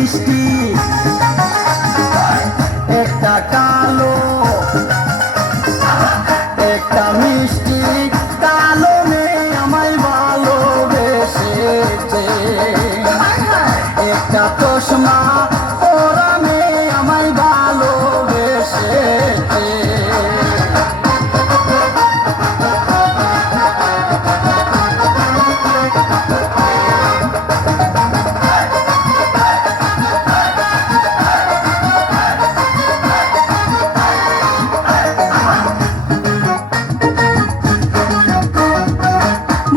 মিষ্টি একটা কালো, একটা মিষ্টি কালো মেয়ে আমায় ভালোবেসেছে। একটা চশমা ওরা মেয়ে আমায় ভালোবেসেছে।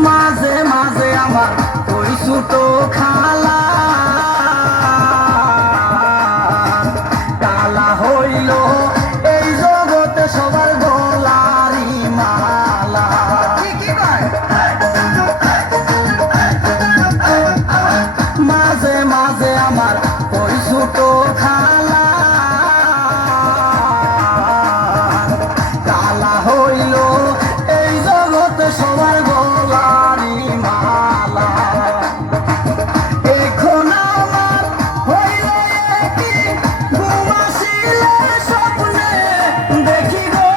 মাঝে মাঝে আমার ওই ছোট খালা কালা হইল এই জগতে সবার গলারি মালা। মাঝে মাঝে আমার ওই ছোট খালা কালা হইল এই জগতে সবার গলারি মালা। এখন আমার হইল কি ঘুম আসিলে স্বপ্নে দেখি গো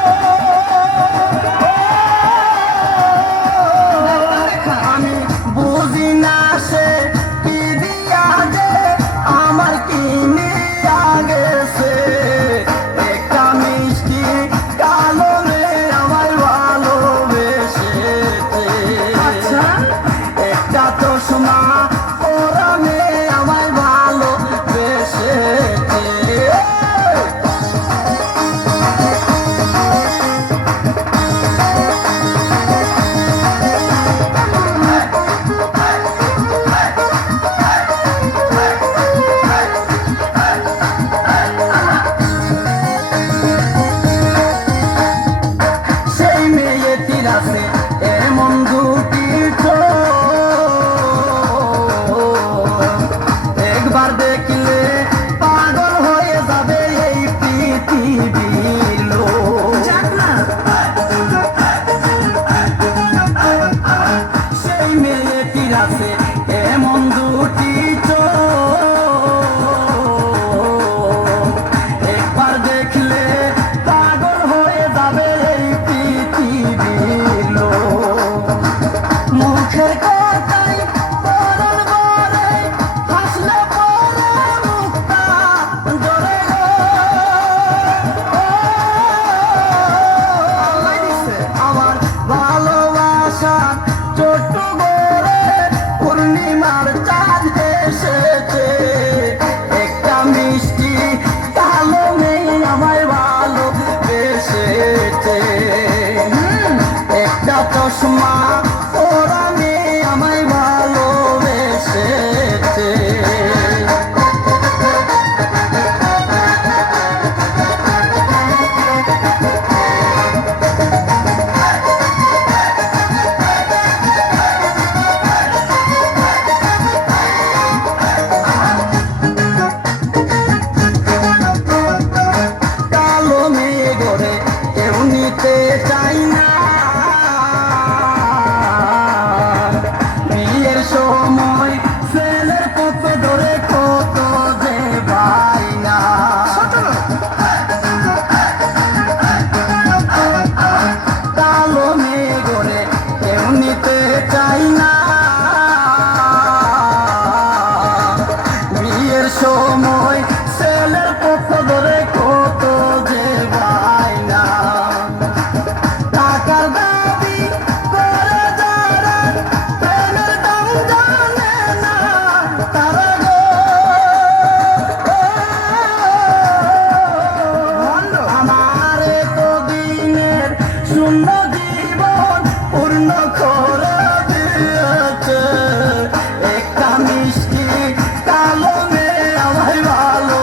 আমি বুঝি না সে কি দিয়া যে আমার কিনিয়া গেছে। একটা মিষ্টি কালো মেয়ে আমায় ভালোবেসেছে। একটা চশমা ওরা মেয়ে আমায় ভালোবেসেছে। সেই মেয়েটির আছে এমন দুটি চোখ, একবার দেখলে পাগল হয়ে যাবে এই পৃথিবীর লোক। সেই মেয়েটির আছে এমন দুটি চোখ, একবার দেখলে পাগল হয়ে যাবে এই পৃথিবীর লোক। মুখের কথাই পরন বলে হাসলে পরে মুক্তা জোরে গো। আমার ভালোবাসা ছোট্ট করে পূর্ণিমার চাঁদ এসেছে। একটা মিষ্টি কালো মেয়ে আমায় ভালোবেসেছে। একটা চশমা ওরা মেয়ে আমায় ভালোবেসেছে। কালো মেয়ে গড়ে কেউ নিতে চাই না। বিয়ের সময় ছেলের পথে ধরে কত যে বাইনা। কালো মেয়ে গড়ে কেউ নিতে চাই না। বিয়ের সময় ছেলের পথে ধরে কত যে বাইনা। টাকার দাবি করে যারা প্রেমের দাম জানে না তারা গো। আমার তো দিনের শূন্য জীবন পূর্ণ করে দিয়েছে। একটা মিষ্টি কালো মেয়ে আমায় ভালো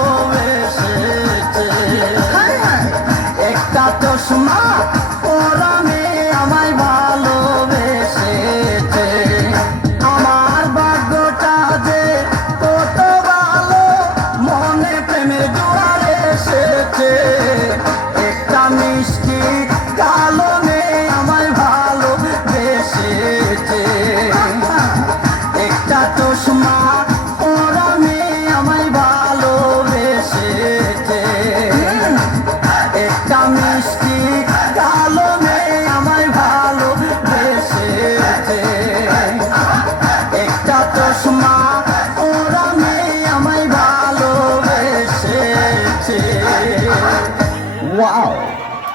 ওয়াও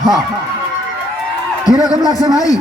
হ্যাঁ কিরকম লাগছে ভাই